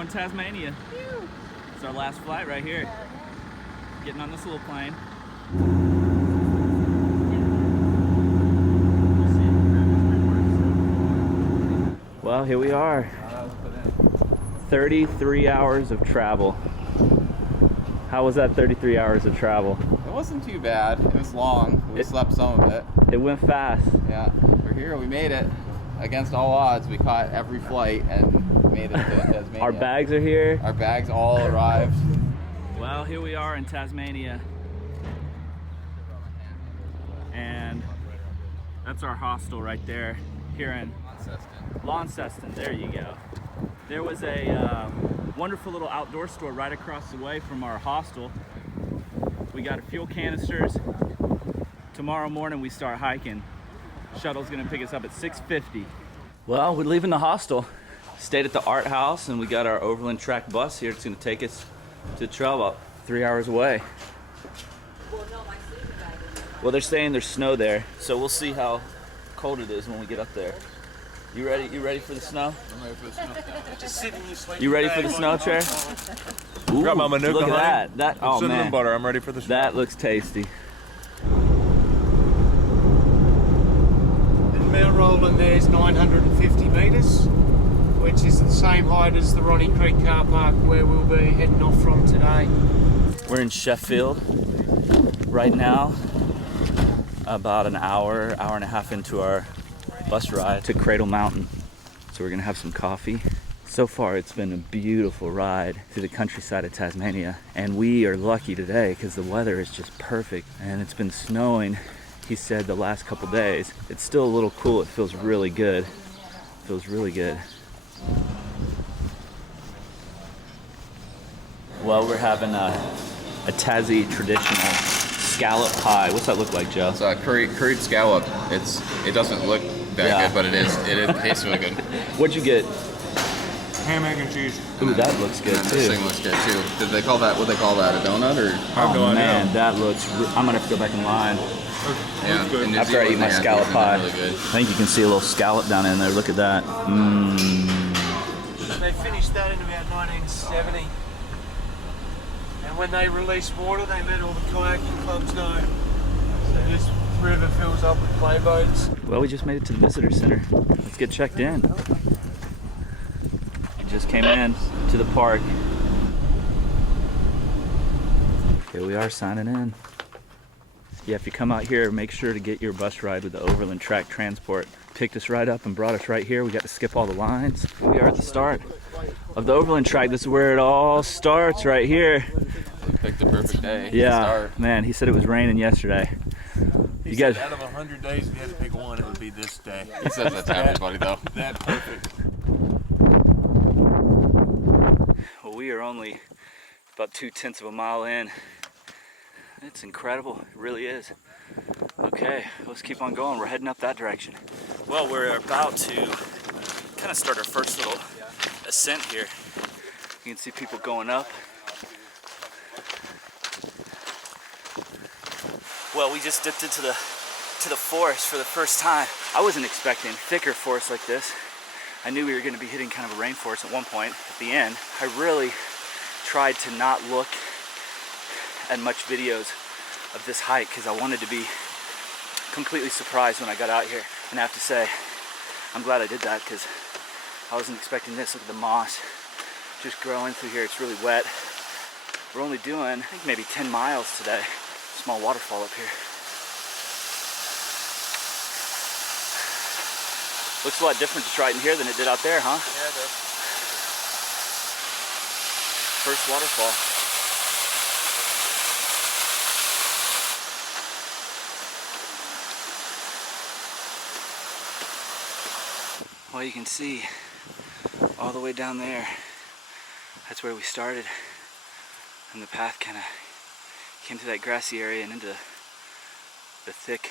going to Tasmania. Phew. It's our last flight right here. Getting on this little plane. Well, here we are. 33 hours of travel. How was that 33 hours of travel? It wasn't too bad. It was long. We slept some of it. It went fast. Yeah. We're here. We made it. Against all odds, we caught every flight and made it to Tasmania. Our bags are here. Our bags all arrived. Well, here we are in Tasmania. And that's our hostel right there, here in Launceston. There you go. There was a wonderful little outdoor store right across the way from our hostel. We got fuel canisters. Tomorrow morning we start hiking. Shuttle's gonna pick us up at 6:50. Well, we're leaving the hostel. Stayed at the art house and we got our Overland Track bus here. It's gonna take us to the trail about 3 hours away. Well, they're saying there's snow there, so we'll see how cold it is when we get up there. You ready? You ready for the snow? I'm ready for the snow. Just sit in your sleeping You ready for the snow, chair? Ooh, got my Manuka look at honey. that. Oh cinnamon man, butter. I'm ready for the snow. that looks tasty. And Mount Roland there's 950 metres, which is the same height as the Ronnie Creek car park where we'll be heading off from today. We're in Sheffield right now, about an hour and a half into our bus ride to Cradle Mountain. So we're gonna have some coffee. So far it's been a beautiful ride through the countryside of Tasmania, and we are lucky today because the weather is just perfect and it's been snowing, he said, the last couple days. It's still a little cool. It feels really good. Feels really good. Well, we're having a Tassie traditional scallop pie. What's that look like, Joe? It's a curried scallop. It doesn't look that good, but it tastes really good. What'd you get? Ham, egg, and cheese. Ooh, that looks good And too. this thing looks good too. Did they call that, what they call that, a donut or? Oh man, that looks, I'm gonna have to go back in line. Yeah. in New After I eat Zealand, my they have scallop these, pie. and they're really good. I think you can see a little scallop down in there. Look at that. They finished that in about 1970. And when they released water, they let all the kayaking clubs know. So this river fills up with play boats. Well, we just made it to the visitor center. Let's get checked in. We just came in to the park. Here we are signing in. Yeah, if you come out here, make sure to get your bus ride with the Overland Track Transport. Picked us right up and brought us right here. We got to skip all the lines. We are at the start of the Overland Track. This is where it all starts, right here. They picked the perfect day. Yeah, To start. man, he said it was raining yesterday. He You said guys, out of 100 days, if you had to pick one, it would be this day. He says that to everybody though. That perfect. well, we are only about 2/10 of a mile in. It's incredible, it really is. Okay, let's keep on going. We're heading up that direction. Well, we're about to kind of start our first little ascent here. You can see people going up. Well, we just dipped into the forest for the first time. I wasn't expecting thicker forest like this. I knew we were going to be hitting kind of a rainforest at one point at the end. I really tried to not look at much videos of this hike because I wanted to be completely surprised when I got out here. And I have to say, I'm glad I did that because I wasn't expecting this. Look at the moss just growing through here. It's really wet. We're only doing, I think, maybe 10 miles today. Small waterfall up here. Looks a lot different just right in here than it did out there, huh? Yeah, it does. First waterfall. Well, you can see all the way down there, that's where we started, and the path kind of came to that grassy area and into the thick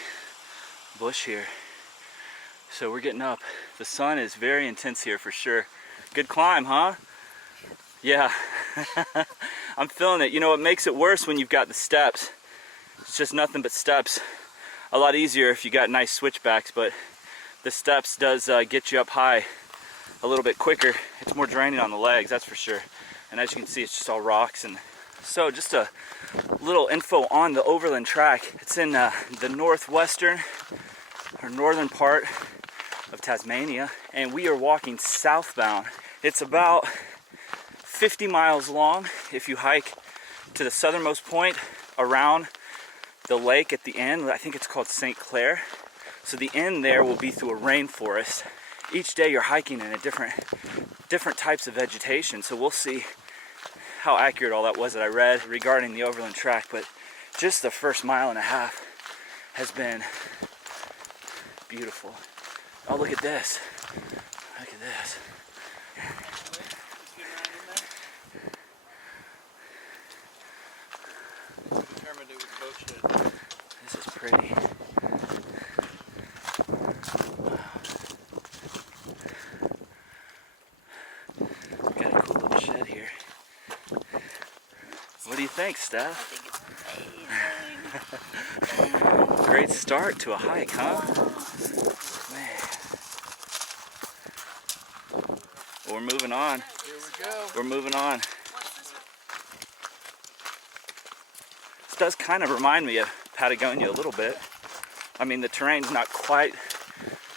bush here. So we're getting up. The sun is very intense here for sure. Good climb, huh? Yeah. I'm feeling it. You know, it makes it worse when you've got the steps. It's just nothing but steps. A lot easier if you got nice switchbacks, but the steps does get you up high a little bit quicker. It's more draining on the legs, that's for sure. And as you can see, it's just all rocks. And so just a little info on the Overland Track. It's in the northwestern or northern part of Tasmania, and we are walking southbound. It's about 50 miles long if you hike to the southernmost point around the lake at the end. I think it's called St. Clair. So the end there will be through a rainforest. Each day you're hiking in a different types of vegetation. So we'll see how accurate all that was that I read regarding the Overland Track. But just the first mile and a half has been beautiful. Oh, look at this. Look at this. This is pretty. Got a cool little shed here. What do you think, Steph? Great start to a hike, huh? Man. Well, we're moving on. Here we go. We're moving on. This does kind of remind me of Patagonia a little bit. I mean, the terrain's not quite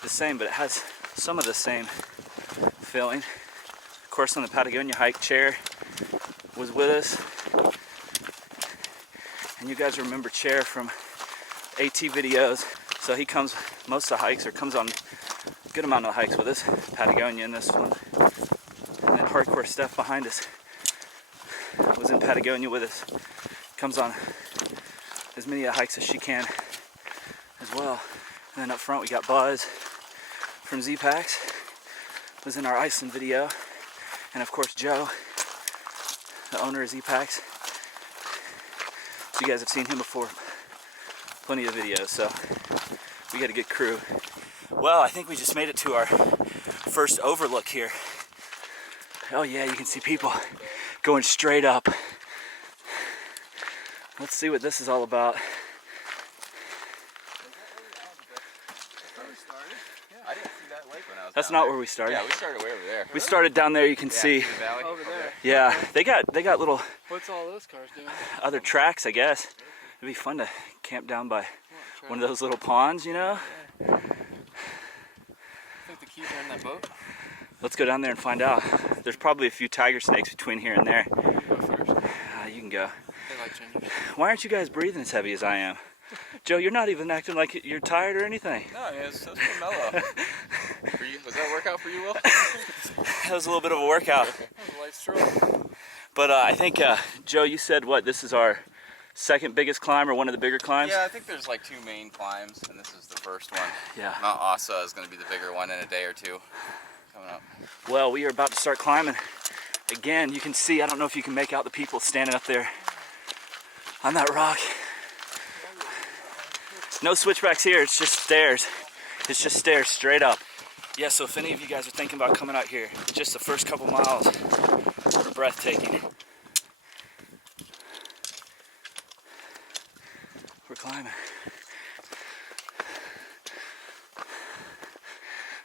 the same, but it has some of the same feeling. Of course, on the Patagonia hike, Chair was with us. And you guys remember Chair from AT videos. So he comes most of the hikes, or comes on a good amount of the hikes with us. Patagonia in this one. And then Hardcore Steph behind us was in Patagonia with us. Comes on as many of the hikes as she can as well. And then up front we got Buzz from Zpacks, was in our Iceland video. And of course Joe, the owner of Zpacks. So you guys have seen him before, plenty of videos, so we got a good crew. Well, I think we just made it to our first overlook here. Oh yeah, you can see people going straight up. Let's see what this is all about. I didn't see that lake when I was That's down not there. where we started. Yeah, we started way over there. We started down there, you can see. The valley. Over there. Yeah, they got little What's all those cars doing? other tracks, I guess. It'd be fun to camp down by one of those little ponds, you know? I think the keys are in that boat. Let's go down there and find out. There's probably a few tiger snakes between here and there. You go first. You can go. They like gingers. Why aren't you guys breathing as heavy as I am? Joe, you're not even acting like you're tired or anything. No, it's so mellow. For you, was that a workout for you, Will? That was a little bit of a workout. That was a light stroll. But I think, Joe, you said what? This is our second biggest climb, or one of the bigger climbs? Yeah, I think there's like 2 main climbs, and this is the first one. Yeah. Mt Ossa is going to be the bigger one in a day or two coming up. Well, we are about to start climbing. Again, you can see, I don't know if you can make out the people standing up there on that rock. No switchbacks here, it's just stairs. It's just stairs straight up. Yeah, so if any of you guys are thinking about coming out here, just the first couple miles are breathtaking. We're climbing.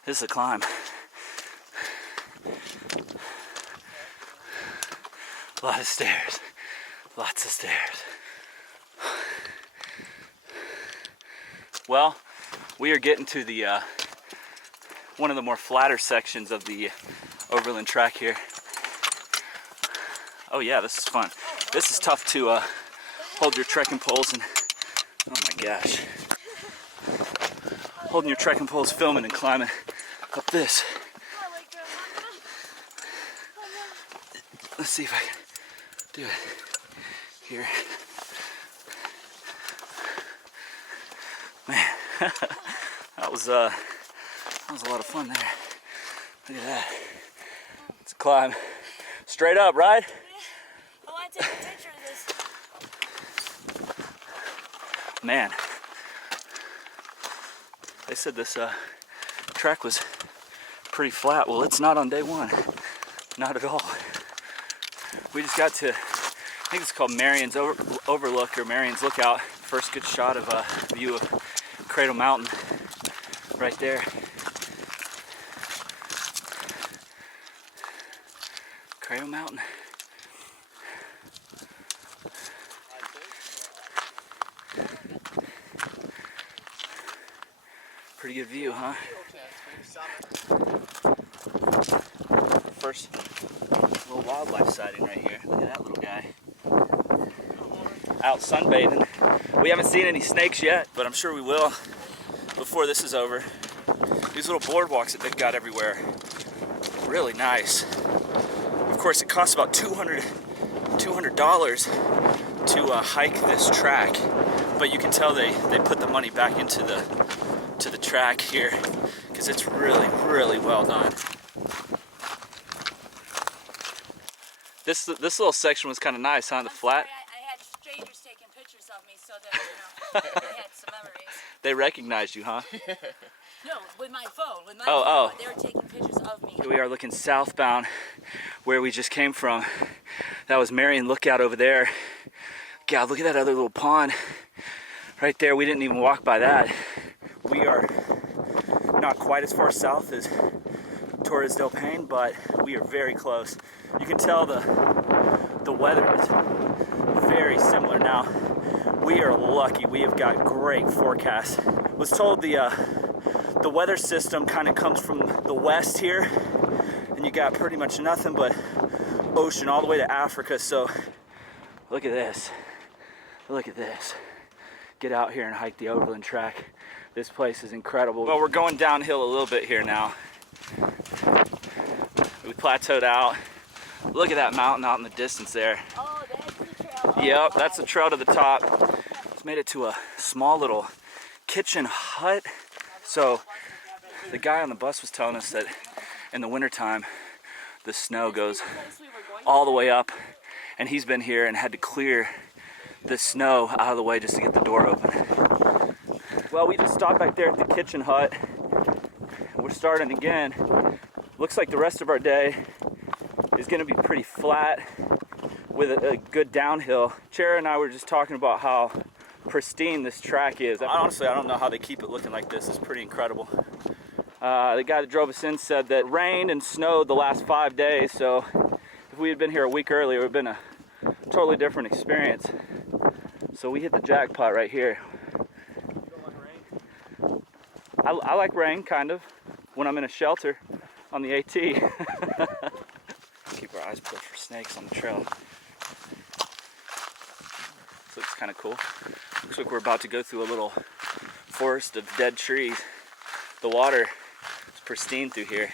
This is a climb. A lot of stairs. Lots of stairs. Well, we are getting to the one of the more flatter sections of the Overland Track here. Oh yeah, this is fun. This is tough to hold your trekking poles and, oh my gosh. Holding your trekking poles, filming and climbing up this. Let's see if I can do it here. Man, that was a lot of fun there. Look at that. It's a climb. Straight up, right? I want to take a picture of this. Man, they said this track was pretty flat. Well, it's not on day one. Not at all. We just got to, I think it's called Marions Overlook or Marions Lookout. First good shot of a view of Cradle Mountain right there. mountain. Pretty good view, huh? First little wildlife sighting right here. Look at that little guy. Out sunbathing. We haven't seen any snakes yet, but I'm sure we will before this is over. These little boardwalks that they've got everywhere, really nice. Of course, it costs about $200 to hike this track, but you can tell they put the money back into the track here because it's really, really well done. This little section was kind of nice, huh? The flat. I had strangers taking pictures of me so that, I had some memories. They recognized you, huh? No, with my phone. With my Oh. phone. They were taking pictures of me. We are looking southbound where we just came from. That was Marion Lookout over there. God, look at that other little pond right there. We didn't even walk by that. We are not quite as far south as Torres del Paine, but we are very close. You can tell the weather is very similar now. We are lucky. We have got great forecasts. Was told the weather system kind of comes from the west here, and you got pretty much nothing but ocean all the way to Africa. So look at this. Look at this. Get out here and hike the Overland Track. This place is incredible. Well, we're going downhill a little bit here now. We plateaued out. Look at that mountain out in the distance there. Oh, that's the trail. Oh, Yep, that's the trail to the top. Just made it to a small little kitchen hut. So the guy on the bus was telling us that in the wintertime, the snow goes all the way up, and he's been here and had to clear the snow out of the way just to get the door open. Well, we just stopped back there at the kitchen hut. We're starting again. Looks like the rest of our day is going to be pretty flat with a good downhill. Chera and I were just talking about how pristine this track is. Honestly, I don't know how they keep it looking like this. It's pretty incredible. The guy that drove us in said that it rained and snowed the last 5 days, so if we had been here a week earlier, it would have been a totally different experience. So we hit the jackpot right here. I like rain, kind of, when I'm in a shelter on the AT. Keep our eyes peeled for snakes on the trail. This looks kind of cool. Looks like we're about to go through a little forest of dead trees. The water is pristine through here.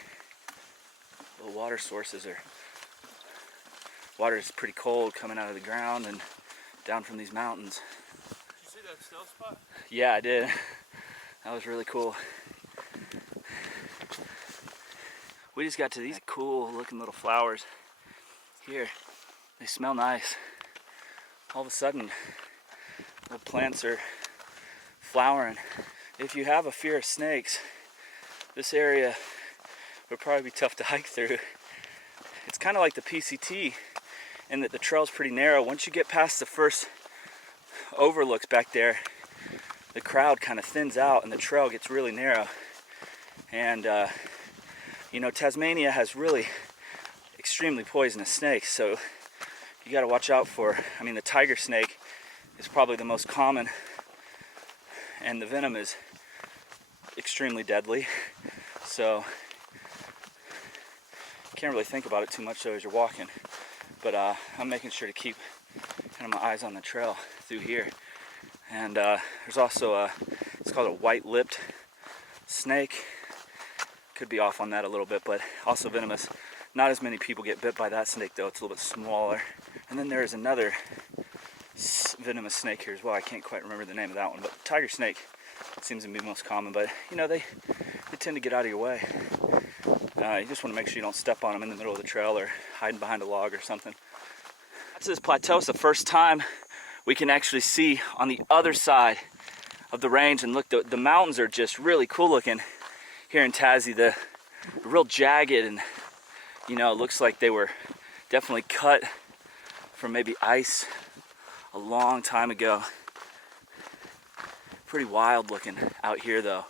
The water sources are... Water is pretty cold coming out of the ground and down from these mountains. Did you see that snow spot? Yeah, I did. That was really cool. We just got to these cool looking little flowers here. They smell nice. All of a sudden, the plants are flowering. If you have a fear of snakes, this area would probably be tough to hike through. It's kind of like the PCT in that the trail's pretty narrow. Once you get past the first overlooks back there, the crowd kind of thins out and the trail gets really narrow. And Tasmania has really extremely poisonous snakes, so you got to watch out for. The tiger snake is probably the most common, and the venom is extremely deadly. So you can't really think about it too much though as you're walking. But I'm making sure to keep kind of my eyes on the trail through here. And there's also it's called a white-lipped snake. Could be off on that a little bit, but also venomous. Not as many people get bit by that snake though, it's a little bit smaller. And then there's another venomous snake here as well. I can't quite remember the name of that one, but tiger snake seems to be most common, but they tend to get out of your way. You just want to make sure you don't step on them in the middle of the trail or hiding behind a log or something. That's this plateau. It's the first time we can actually see on the other side of the range, and look, the mountains are just really cool looking here in Tassie. The real jagged, and it looks like they were definitely cut from maybe ice a long time ago. Pretty wild looking out here though.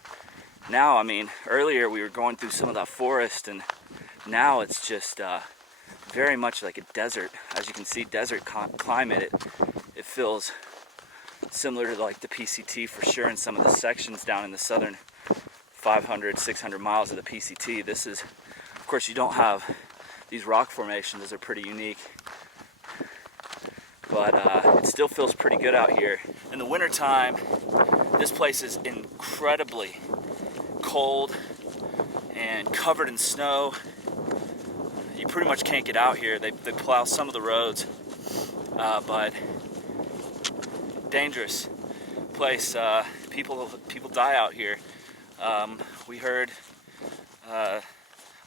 Now, earlier we were going through some of that forest, and now it's just very much like a desert. As you can see, desert climate. It feels similar to like the PCT for sure in some of the sections down in the southern 500, 600 miles of the PCT. This is, of course, you don't have these rock formations. Those are pretty unique. But it still feels pretty good out here. In the wintertime, this place is incredibly cold and covered in snow. You pretty much can't get out here. They plow some of the roads, but dangerous place. People die out here. We heard a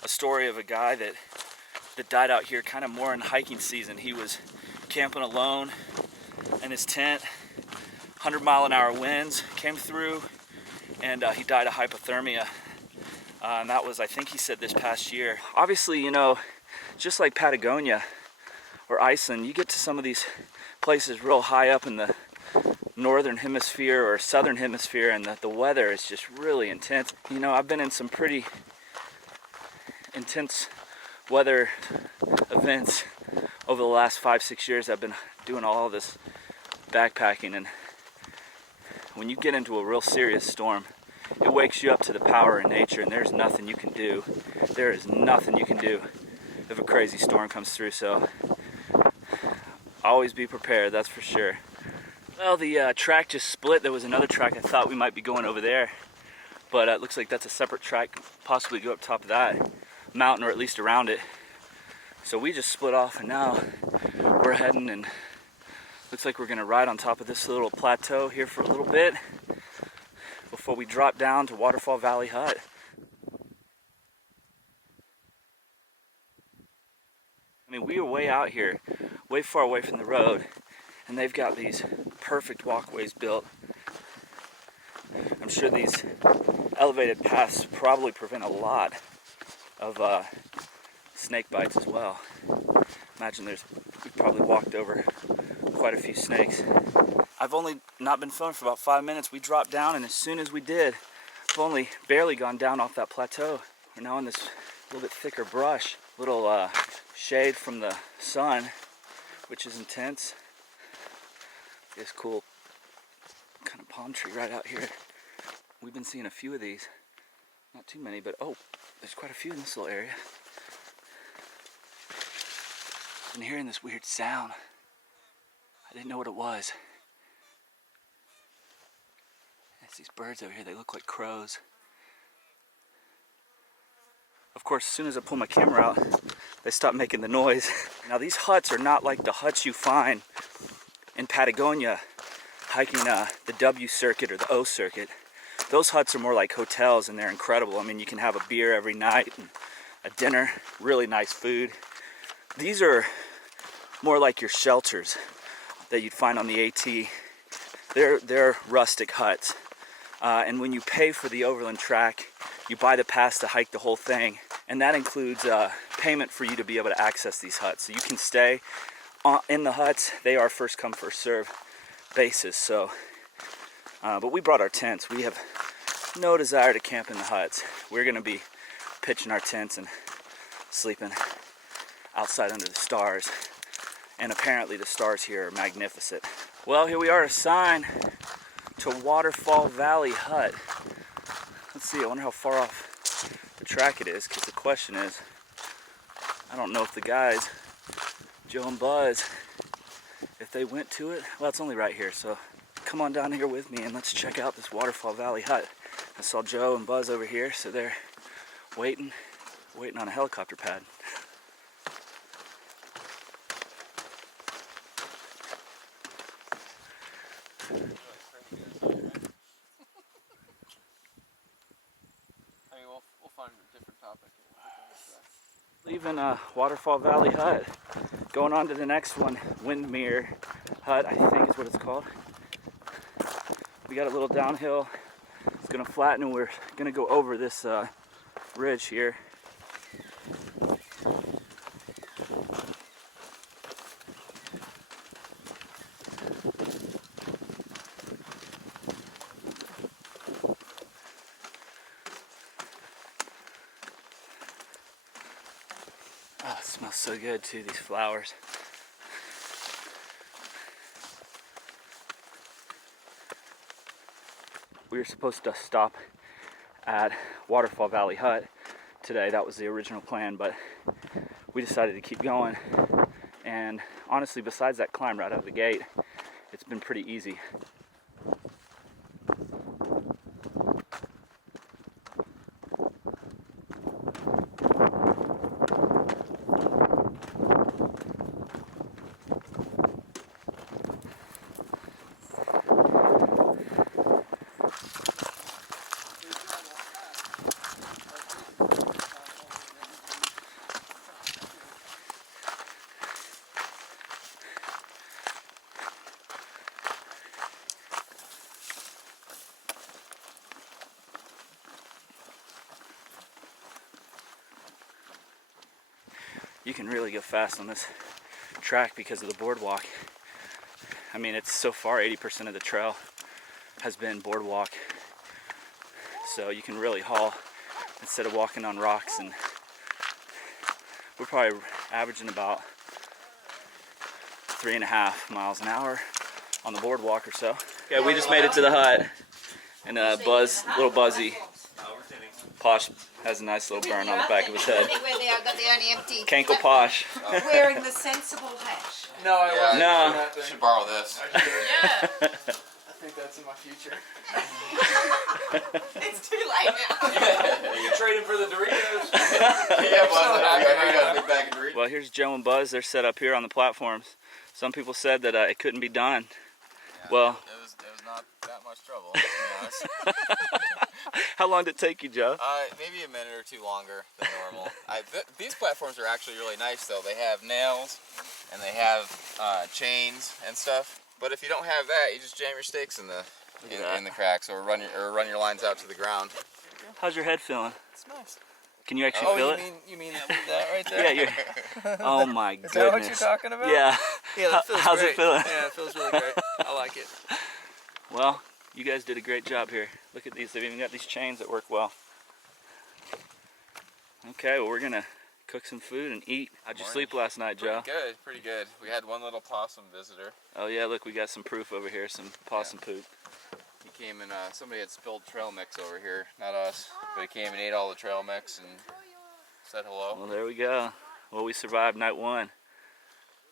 story of a guy that died out here kind of more in hiking season. He was camping alone in his tent. 100-mile-an-hour winds came through, and he died of hypothermia. And that was, I think he said, this past year. Obviously, you know, just like Patagonia or Iceland, you get to some of these places real high up in the northern hemisphere or southern hemisphere, and the weather is just really intense. You know, I've been in some pretty intense weather events over the last 5-6 years. I've been doing all of this backpacking, and when you get into a real serious storm, it wakes you up to the power of nature, and there's nothing you can do. There is nothing you can do if a crazy storm comes through, so always be prepared, that's for sure. Well, the track just split. There was another track. I thought we might be going over there, but it looks like that's a separate track, possibly go up top of that mountain, or at least around it. So we just split off, and now we're heading, and looks like we're gonna ride on top of this little plateau here for a little bit before we drop down to Waterfall Valley Hut. I mean, we are way out here, way far away from the road, and they've got these perfect walkways built. I'm sure these elevated paths probably prevent a lot of snake bites as well. Imagine we've probably walked over quite a few snakes. I've only not been filming for about 5 minutes. We dropped down, and as soon as we did, I've only barely gone down off that plateau. We're now in this little bit thicker brush, little shade from the sun, which is intense. This cool kind of palm tree right out here. We've been seeing a few of these. Not too many, but oh, there's quite a few in this little area. I've been hearing this weird sound. I didn't know what it was. There's these birds over here. They look like crows. Of course, as soon as I pull my camera out, they stop making the noise. Now, these huts are not like the huts you find in Patagonia, hiking the W circuit or the O circuit. Those huts are more like hotels, and they're incredible. I mean, you can have a beer every night and a dinner, really nice food. These are more like your shelters that you'd find on the AT. They're rustic huts. And when you pay for the Overland Track, you buy the pass to hike the whole thing. And that includes payment for you to be able to access these huts. So you can stay in the huts. They are first come, first serve basis. So, but we brought our tents. We have no desire to camp in the huts. We're gonna be pitching our tents and sleeping outside under the stars. And apparently the stars here are magnificent. Well, here we are, a sign to Waterfall Valley Hut. Let's see, I wonder how far off the track it is, because the question is, I don't know if the guys, Joe and Buzz, if they went to it. Well, it's only right here, so come on down here with me and let's check out this Waterfall Valley Hut. I saw Joe and Buzz over here, so they're waiting on a helicopter pad. Leaving Waterfall Valley Hut, going on to the next one, Windemere Hut, I think is what it's called. We got a little downhill. It's gonna flatten, and we're gonna go over this ridge here. Smells so good too, these flowers. We were supposed to stop at Waterfall Valley Hut today. That was the original plan, but we decided to keep going. And honestly, besides that climb right out of the gate, it's been pretty easy. You can really go fast on this track because of the boardwalk. I mean, it's so far 80% of the trail has been boardwalk. So you can really haul instead of walking on rocks, and we're probably averaging about 3.5 miles an hour on the boardwalk or so. Okay, we just made it to the hut, and little Buzzy, Posh has a nice little burn on the back of his head. Cankle Posh. Wearing the sensible hat. No, I wasn't. No. I should borrow this. Yeah. I think that's in my future. It's too late now. You can trade him for the Doritos. Yeah, Buzz, I got a big bag of Doritos. Well, here's Joe and Buzz. They're set up here on the platforms. Some people said that it couldn't be done. Yeah, Well, it was not that much trouble, to be honest. how long did it take you, Joe? Maybe a minute or two longer than normal. These platforms are actually really nice, though. They have nails and they have chains and stuff. But if you don't have that, you just jam your stakes in the cracks, or run your lines out to the ground. How's your head feeling? It's nice. Can you actually feel it? You mean that right there? Yeah, you're. Oh my goodness. Is that what you're talking about? Yeah. Yeah, that feels How's great. it feeling? Yeah, it feels really great. I like it. Well, you guys did a great job here. Look at these. They've even got these chains that work well. Okay, well, we're gonna cook some food and eat. How'd you sleep last night, Joe? Pretty good. We had one little possum visitor. Oh yeah, look, we got some proof over here, some possum poop. He came and somebody had spilled trail mix over here, not us, but he came and ate all the trail mix and said hello. Well, there we go. Well, we survived night one.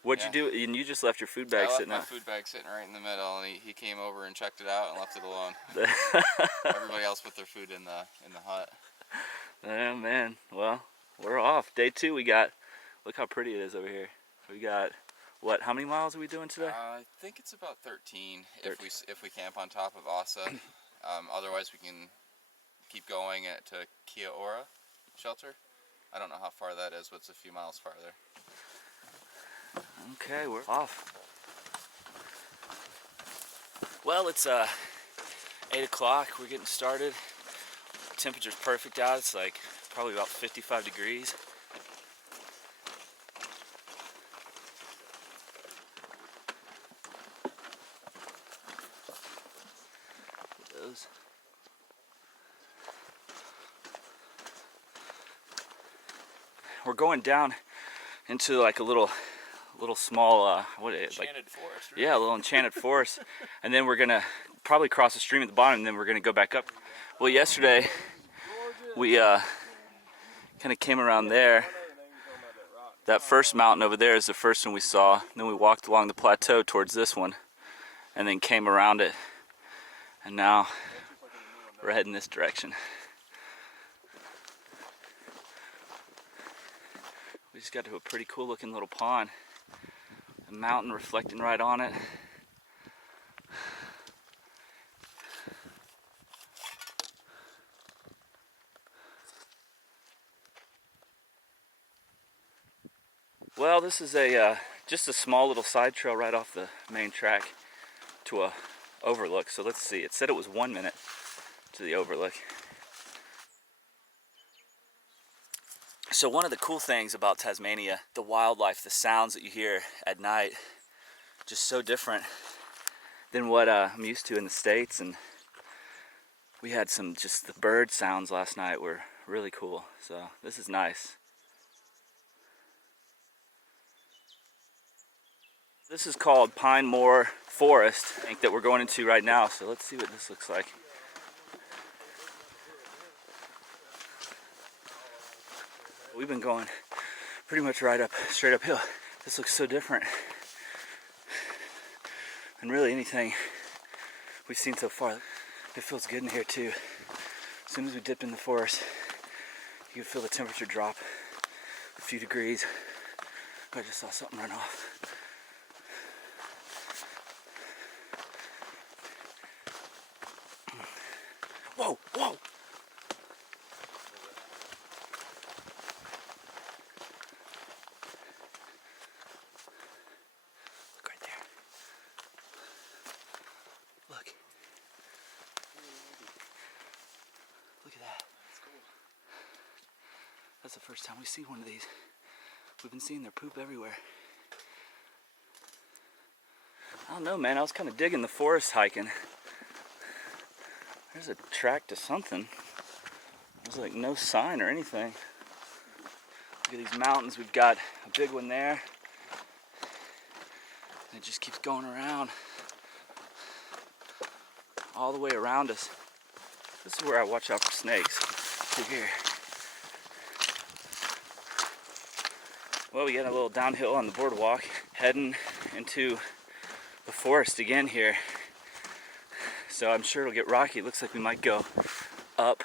What'd you do? And you just left your food bag sitting I out. left my food bag sitting right in the middle, and he came over and checked it out and left it alone. Everybody else put their food in the hut. Oh man, well, we're off. Day 2 we got, look how pretty it is over here. We got, what, how many miles are we doing today? I think it's about 13 if we camp on top of Ossa. Otherwise we can keep going to Kia Ora shelter. I don't know how far that is, but it's a few miles farther. Okay, we're off. Well, it's 8 o'clock. We're getting started. Temperature's perfect out. It's like probably about 55 degrees. Those. We're going down into like a little small what is it, like forest, right? yeah, a little enchanted forest, and then we're gonna probably cross the stream at the bottom, and then we're gonna go back up. Well, yesterday we kind of came around there. That first mountain over there is the first one we saw. Then we walked along the plateau towards this one, and then came around it, and now we're heading this direction. We just got to a pretty cool looking little pond. A mountain reflecting right on it. Well, this is just a small little side trail right off the main track to a overlook. So let's see. It said it was 1 minute to the overlook. So one of the cool things about Tasmania, the wildlife, the sounds that you hear at night, just so different than what I'm used to in the States. And we had just the bird sounds last night were really cool. So this is nice. This is called Pine Moor Forest, I think, that we're going into right now. So let's see what this looks like. We've been going pretty much right up, straight uphill. This looks so different than really anything we've seen so far. It feels good in here too. As soon as we dip in the forest, you can feel the temperature drop a few degrees. I just saw something run off. Whoa, whoa! Look right there. Look. Look at that. That's the first time we see one of these. We've been seeing their poop everywhere. I don't know, man. I was kind of digging the forest hiking. There's a track to something. There's like no sign or anything. Look at these mountains. We've got a big one there. And it just keeps going around. All the way around us. This is where I watch out for snakes. Through here. Well, we got a little downhill on the boardwalk, heading into the forest again here. So I'm sure it'll get rocky. It looks like we might go up,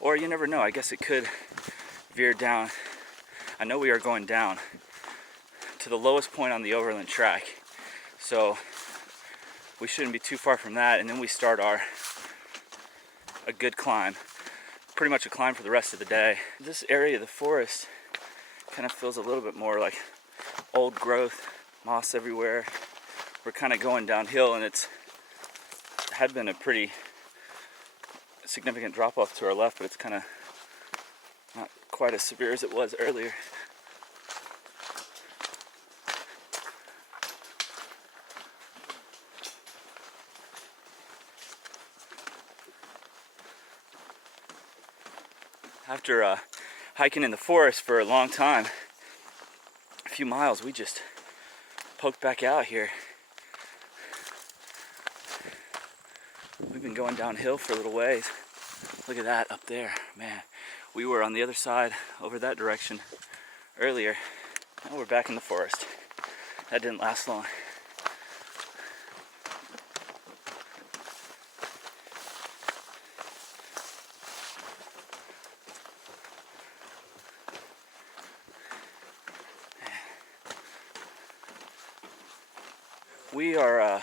or you never know. I guess it could veer down. I know we are going down to the lowest point on the Overland Track. So we shouldn't be too far from that, and then we start a good climb. Pretty much a climb for the rest of the day. This area of the forest kind of feels a little bit more like old growth, moss everywhere. We're kind of going downhill, and it had been a pretty significant drop off to our left, but it's kind of not quite as severe as it was earlier. After hiking in the forest for a long time, a few miles, we just poked back out here. We've been going downhill for a little ways. Look at that up there, man. We were on the other side over that direction earlier. Now we're back in the forest. That didn't last long. We are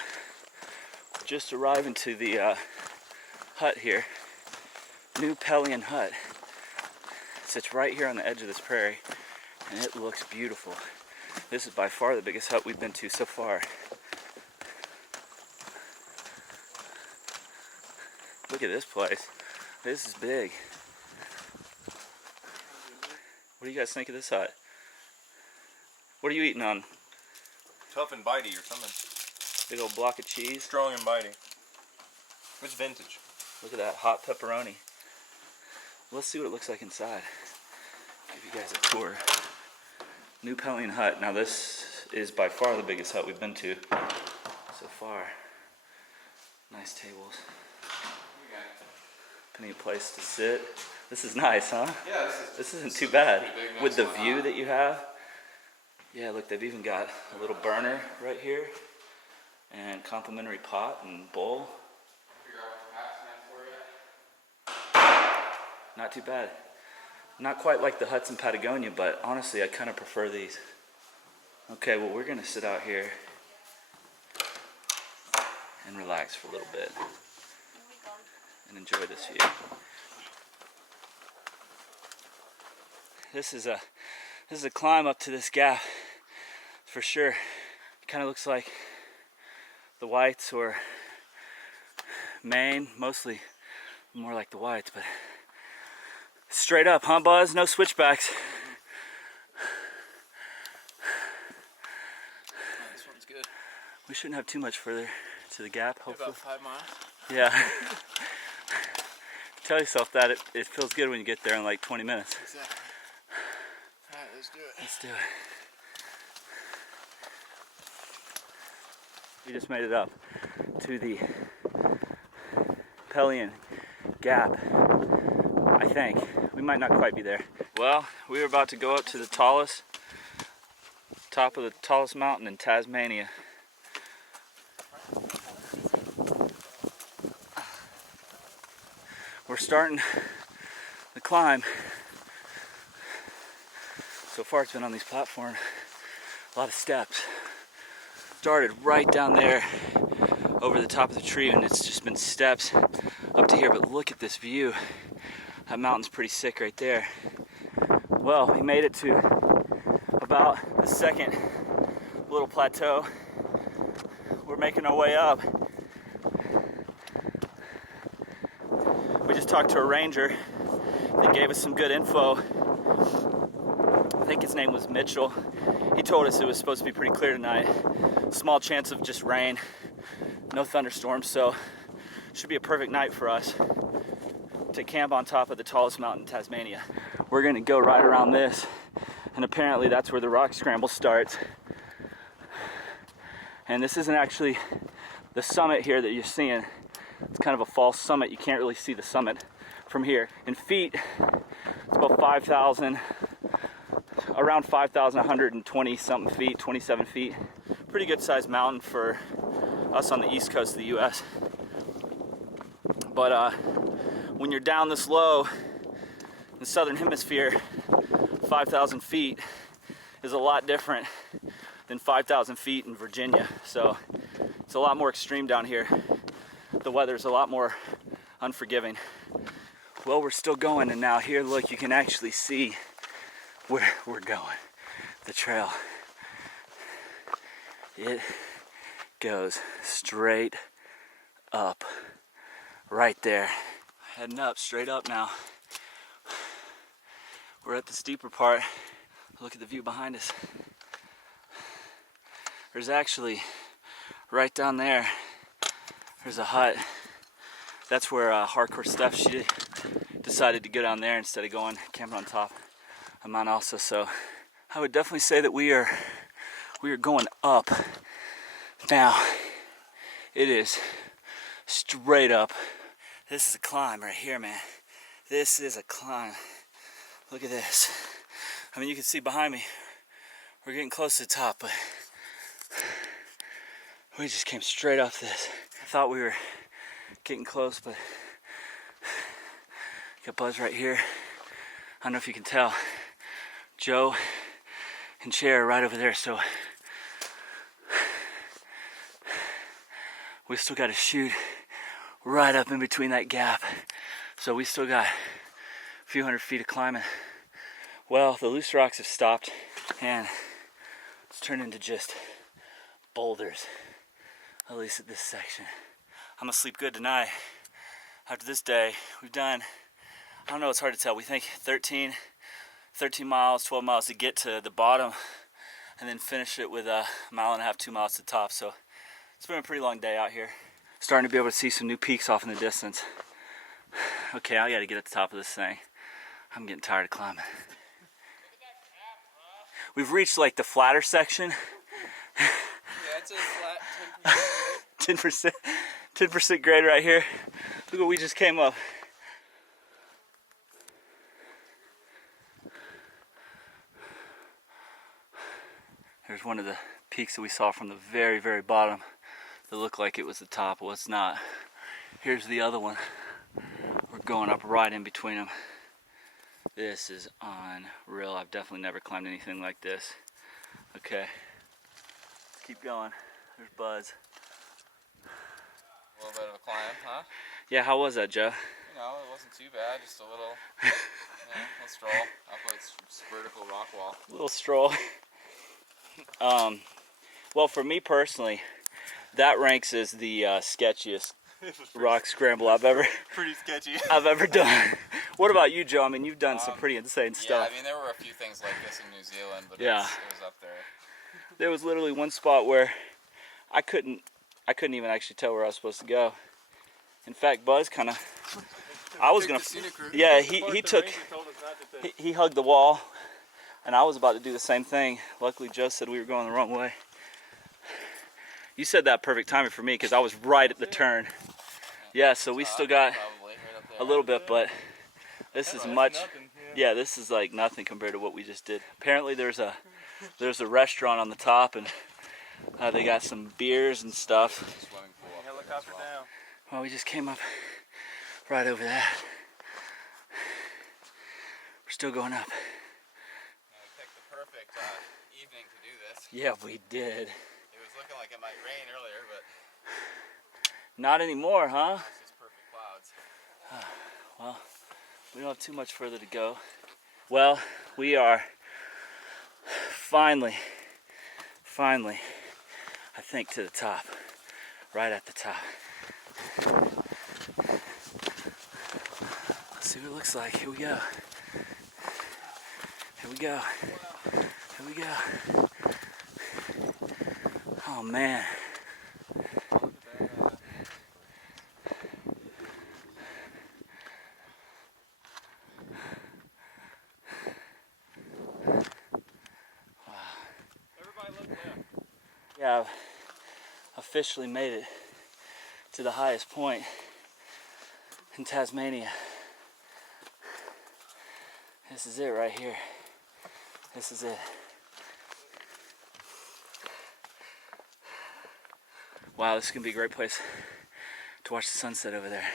just arriving to the hut here, new Pelion Hut. It sits right here on the edge of this prairie, and it looks beautiful. This is by far the biggest hut we've been to so far. Look at this place. This is big. What do you guys think of this hut? What are you eating on? Tough and bitey or something. Big old block of cheese. Strong and bitey. It's vintage. Look at that hot pepperoni. Let's see what it looks like inside. Give you guys a tour. New Pelion Hut. Now this is by far the biggest hut we've been to so far. Nice tables. Plenty of place to sit. This is nice, huh? Yeah, This isn't too bad. pretty big, With the nice view one. that you have. Yeah, look, they've even got a little burner right here. And complimentary pot and bowl. Figure out what the pat's meant for yet. Not too bad. Not quite like the huts in Patagonia, but honestly, I kind of prefer these. Okay, well, we're going to sit out here and relax for a little bit and enjoy this view. This is a climb up to this gap for sure. It kind of looks like the Whites or Maine, mostly more like the Whites, but straight up, huh, Buzz? No switchbacks. This one's good. We shouldn't have too much further to the gap, hopefully. About 5 miles. Yeah. Tell yourself that it feels good when you get there in like 20 minutes. Exactly. Alright, let's do it. Let's do it. We just made it up to the Pelion Gap, I think. We might not quite be there. Well, we were about to go up to the top of the tallest mountain in Tasmania. We're starting the climb. So far it's been on these platforms, a lot of steps. Started right down there over the top of the tree, and it's just been steps up to here, but look at this view. That mountain's pretty sick right there. Well, we made it to about the second little plateau. We're making our way up. We just talked to a ranger that gave us some good info. I think his name was Mitchell. He told us it was supposed to be pretty clear tonight. Small chance of just rain, no thunderstorms, so should be a perfect night for us to camp on top of the tallest mountain in Tasmania. We're gonna go right around this, and apparently that's where the rock scramble starts. And this isn't actually the summit here that you're seeing. It's kind of a false summit. You can't really see the summit from here. In feet, it's about 5,000, around 5,120 something feet, 27 feet. Pretty good sized mountain for us on the east coast of the US. But when you're down this low in the southern hemisphere, 5,000 feet is a lot different than 5,000 feet in Virginia. So it's a lot more extreme down here. The weather's a lot more unforgiving. Well, we're still going, and now here, look, you can actually see where we're going. The trail. It goes straight up. Right there. Heading up, straight up now. We're at the steeper part. Look at the view behind us. There's actually, right down there, there's a hut. That's where hardcore Steph, she decided to go down there instead of going camping on top of Mt Ossa. So I would definitely say that we are going up now. It is straight up. This is a climb right here, man. This is a climb. Look at this. I mean, you can see behind me, we're getting close to the top, but we just came straight off this. I thought we were getting close, but got Buzz right here. I don't know if you can tell. Joe and Chair are right over there, so we still got to shoot right up in between that gap. So we still got a few hundred feet of climbing. Well, the loose rocks have stopped, and it's turned into just boulders, at least at this section. I'm gonna sleep good tonight. After this day, we've done, I don't know, it's hard to tell. We think 13 miles, 12 miles to get to the bottom, and then finish it with a mile and a half, 2 miles to the top. So it's been a pretty long day out here. Starting to be able to see some new peaks off in the distance. Okay, I gotta get at the top of this thing. I'm getting tired of climbing. We've reached like the flatter section. Yeah, it's a flat 10%. 10% grade right here. Look what we just came up. There's one of the peaks that we saw from the very, very bottom that looked like it was the top. Well, it's not. Here's the other one. We're going up right in between them. This is unreal. I've definitely never climbed anything like this. Okay, let's keep going. There's Buzz. A little bit of a climb, huh? Yeah, how was that, Joe? You know, it wasn't too bad. Just a little, little stroll up its vertical rock wall. Little stroll. Well, for me personally, that ranks as the sketchiest rock scramble I've ever done. What about you, Joe? I mean, you've done some pretty insane stuff. Yeah, I mean, there were a few things like this in New Zealand, but Yeah. it was up there. There was literally one spot where I couldn't even actually tell where I was supposed to go. In fact, Buzz kind of, I was gonna, yeah, he hugged the wall, and I was about to do the same thing. Luckily, Joe said we were going the wrong way. You said that perfect timing for me because I was right at the turn. Yeah, so we still got Probably right up there. a little bit, but this is much. nothing, Yeah, this is like nothing compared to what we just did. Apparently, there's a restaurant on the top, and they got some beers and stuff. Swimming pool. up there as Helicopter well. down. Well, we just came up right over that. We're still going up. Yeah, we picked the perfect evening to do this. Yeah, we did. It was looking like it might rain earlier, but Not anymore, huh? it's just perfect clouds. Well, we don't have too much further to go. Well, we are finally, I think, to the top. Right at the top. Let's see what it looks like. Here we go. Here we go. Here we go. Oh man. Yeah, I've officially made it to the highest point in Tasmania. This is it right here. This is it. Wow, this is gonna be a great place to watch the sunset over there.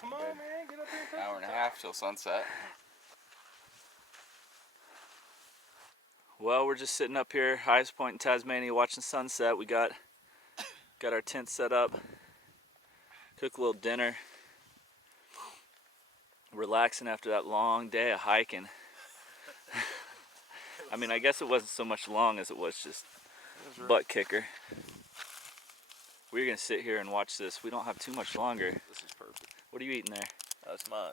Come on, man, get up here. Hour and a half till sunset. Well, we're just sitting up here, highest point in Tasmania, watching sunset. We got our tent set up, cook a little dinner, relaxing after that long day of hiking. I mean, I guess it wasn't so much long as it was just butt kicker. We're gonna sit here and watch this. We don't have too much longer. This is perfect. What are you eating there? That's mine.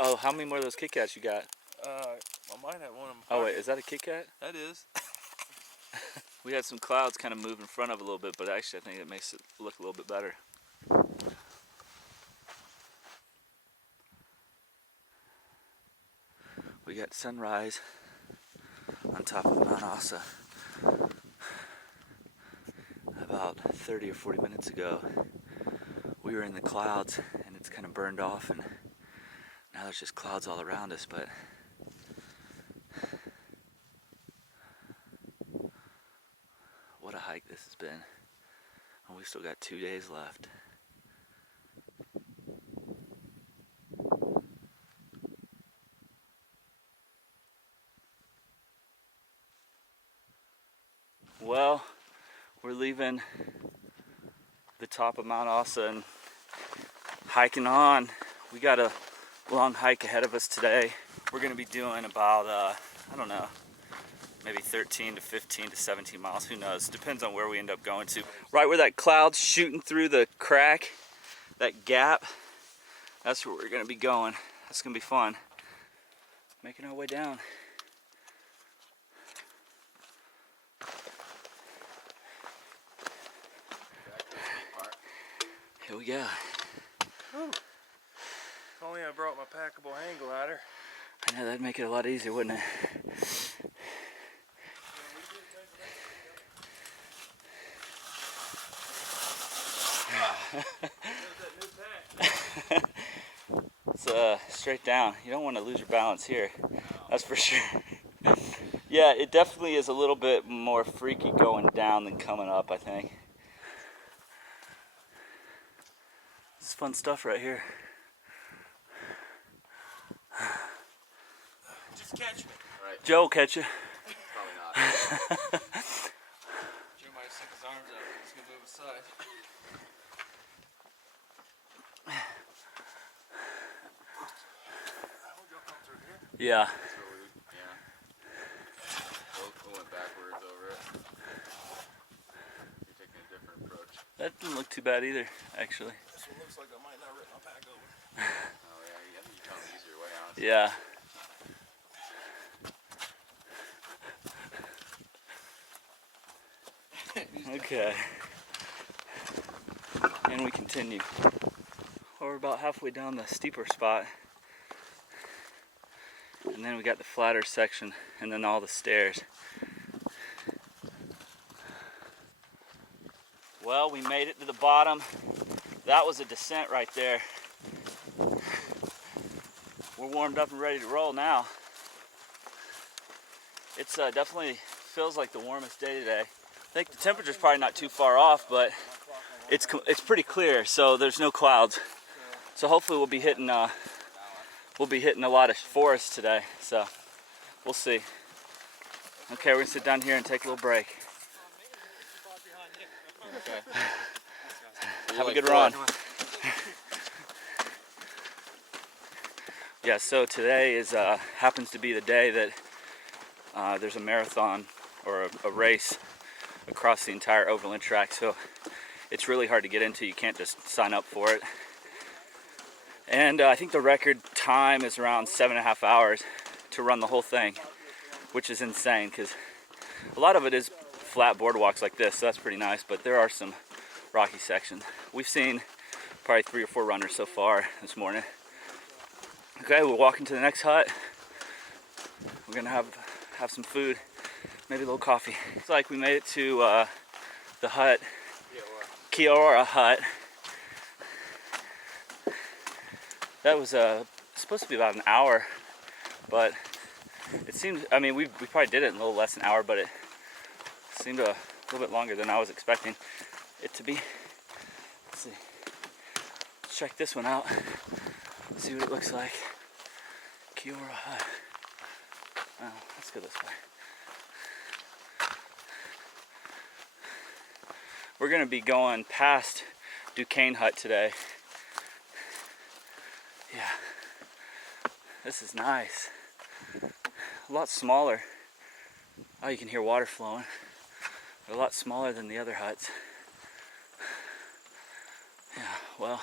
Oh, how many more of those Kit Kats you got? I might have one of them. Oh wait, is that a Kit Kat? That is. We had some clouds kind of move in front of a little bit, but actually I think it makes it look a little bit better. We got sunrise on top of Mt Ossa about 30 or 40 minutes ago. We were in the clouds and it's kind of burned off, and now there's just clouds all around us, but what a hike this has been. And we've still got 2 days left. Well, we're leaving the top of Mt Ossa and hiking on. We got a long hike ahead of us today. We're gonna be doing about, I don't know, maybe 13 to 15 to 17 miles, who knows, depends on where we end up going to. Right where that cloud's shooting through the crack, that gap, that's where we're gonna be going. That's gonna be fun. Making our way down. Here we go. If only I brought my packable hang glider. I know, that'd make it a lot easier, wouldn't it? It's straight down. You don't want to lose your balance here. That's for sure. Yeah, it definitely is a little bit more freaky going down than coming up, I think. This is fun stuff right here. Just catch me. Right. Joe will catch you. Probably not. Joe might stick his arms out. He's gonna move aside. Yeah. So we went backwards over it. You're taking a different approach. That didn't look too bad either, actually. This one looks like I might not rip my pack over. Oh yeah, I think you found an easier way on. Yeah. Okay. And we continue. Well, we're about halfway down the steeper spot. And then we got the flatter section and then all the stairs. Well, we made it to the bottom. That was a descent right there. We're warmed up and ready to roll now. It's definitely feels like the warmest day today. I think the temperature's probably not too far off, but it's pretty clear, so there's no clouds. So hopefully we'll be hitting a lot of forest today. So we'll see. Okay, we're gonna sit down here and take a little break. Okay. Have a good run. Yeah, so today is happens to be the day that there's a marathon or a race across the entire Overland Track, so it's really hard to get into. You can't just sign up for it. And I think the record time is around 7.5 hours to run the whole thing, which is insane because a lot of it is flat boardwalks like this, so that's pretty nice, but there are some rocky sections. We've seen probably 3 or 4 runners so far this morning. Okay, we're walking to the next hut. We're gonna have some food, maybe a little coffee. It's like we made it to the hut, Kia Ora Hut. That was supposed to be about an hour, but it seemed, I mean, we probably did it in a little less than an hour, but it seemed a little bit longer than I was expecting it to be. Let's see. Let's check this one out. See what it looks like. Kia Ora Hut. Oh, let's go this way. We're gonna be going past Duquesne Hut today. Yeah, this is nice. A lot smaller. Oh, you can hear water flowing. They're a lot smaller than the other huts. Yeah, well,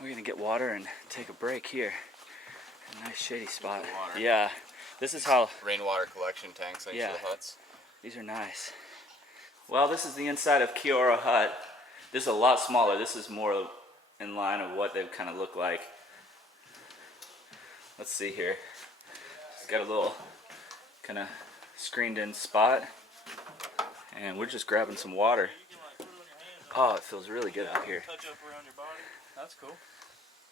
we're gonna get water and take a break here. A nice shady spot. Yeah, this is how Rainwater collection tanks next to the huts. These are nice. Well, this is the inside of Kia Ora Hut. This is a lot smaller. This is more in line of what they kind of look like. Let's see here. It's got a little kind of screened in spot. And we're just grabbing some water. Oh, it feels really good up here. Touch up around your body. That's cool.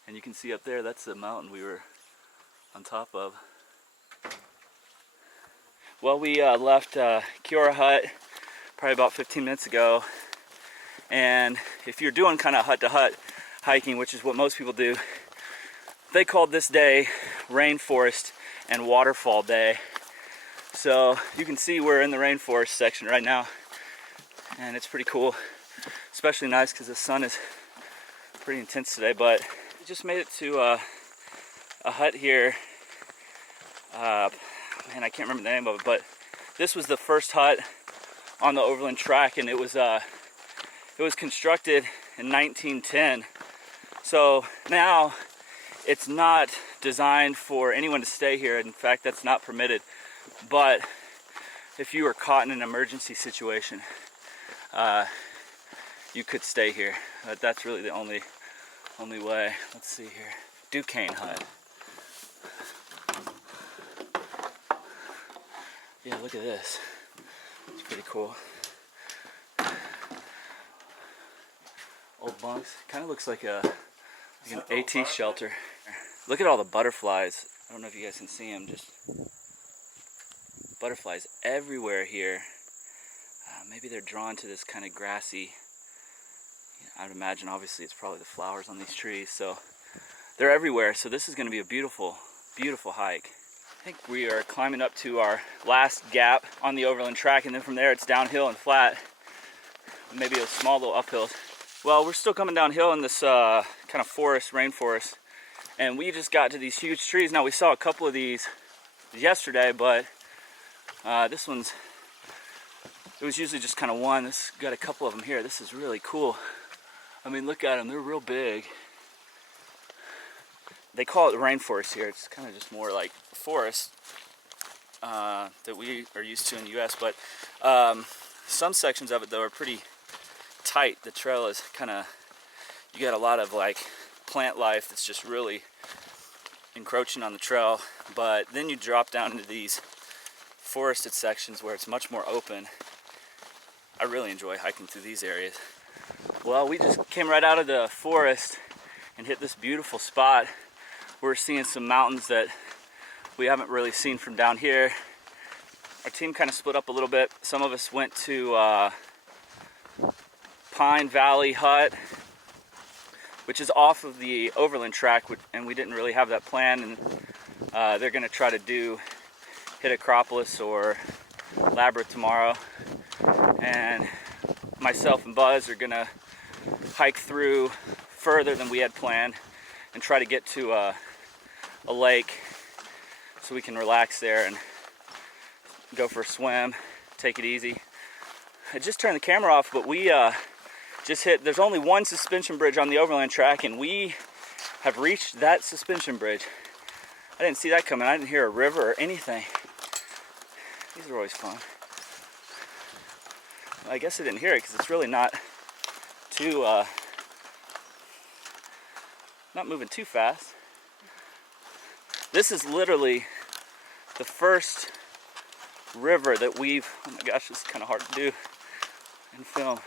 And you can see up there, that's the mountain we were on top of. Well, we left Kia Ora Hut probably about 15 minutes ago. And if you're doing kind of hut-to-hut hiking, which is what most people do, they called this day Rainforest and Waterfall Day. So you can see we're in the rainforest section right now, and it's pretty cool. Especially nice because the sun is pretty intense today. But we just made it to a hut here. Man, I can't remember the name of it, but this was the first hut on the Overland Track, and it was constructed in 1910. So now it's not designed for anyone to stay here. In fact, that's not permitted. But if you were caught in an emergency situation, you could stay here. But that's really the only way. Let's see here. Duquesne Hut. Yeah, look at this. It's pretty cool. Old bunks. Kind of looks like an AT shelter. Look at all the butterflies. I don't know if you guys can see them. Just butterflies everywhere here. Maybe they're drawn to this kind of grassy. I would imagine, obviously, it's probably the flowers on these trees. So they're everywhere. So this is going to be a beautiful, beautiful hike. I think we are climbing up to our last gap on the Overland Track, and then from there it's downhill and flat. Maybe a small little uphill. Well, we're still coming downhill in this kind of forest, rainforest, and we just got to these huge trees. Now, we saw a couple of these yesterday, but this one's, it was usually just kind of one. This got a couple of them here. This is really cool. I mean, look at them, they're real big. They call it the rainforest here. It's kind of just more like forest that we are used to in the US, but some sections of it though are pretty tight. The trail is kind of, you got a lot of like plant life that's just really encroaching on the trail, but then you drop down into these forested sections where it's much more open, I really enjoy hiking through these areas. Well, we just came right out of the forest and hit this beautiful spot. We're seeing some mountains that we haven't really seen from down here. Our team kind of split up a little bit. Some of us went to Pine Valley Hut, which is off of the Overland Track, and we didn't really have that plan. And they're gonna try to hit Acropolis or Labyrinth tomorrow. And myself and Buzz are gonna hike through further than we had planned and try to get to a lake so we can relax there and go for a swim, take it easy. I just turned the camera off, but we just hit, there's only one suspension bridge on the Overland Track, and we have reached that suspension bridge. I didn't see that coming. I didn't hear a river or anything. These are always fun. Well, I guess I didn't hear it because it's really not too, not moving too fast. This is literally the first river that we've, oh my gosh, this is kind of hard to do and film.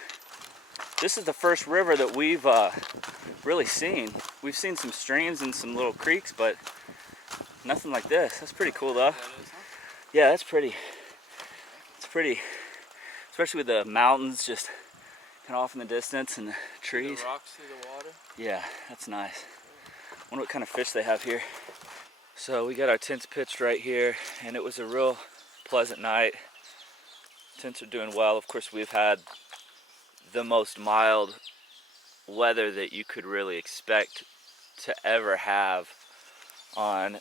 This is the first river that we've really seen. We've seen some streams and some little creeks, but nothing like this. That's pretty cool though. Yeah, that's pretty. It's pretty, especially with the mountains just kind of off in the distance and the trees. The rocks through the water. Yeah, that's nice. Wonder what kind of fish they have here. So we got our tents pitched right here, and it was a real pleasant night. Tents are doing well. Of course, we've had the most mild weather that you could really expect to ever have on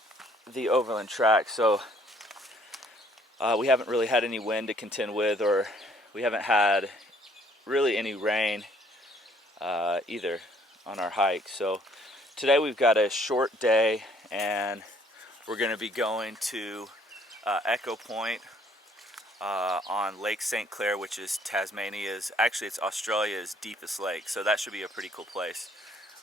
the Overland Track. So we haven't really had any wind to contend with, or we haven't had really any rain either on our hike. So today we've got a short day, and we're going to be going to Echo Point on Lake St. Clair, which is Tasmania's, actually it's Australia's deepest lake, so that should be a pretty cool place.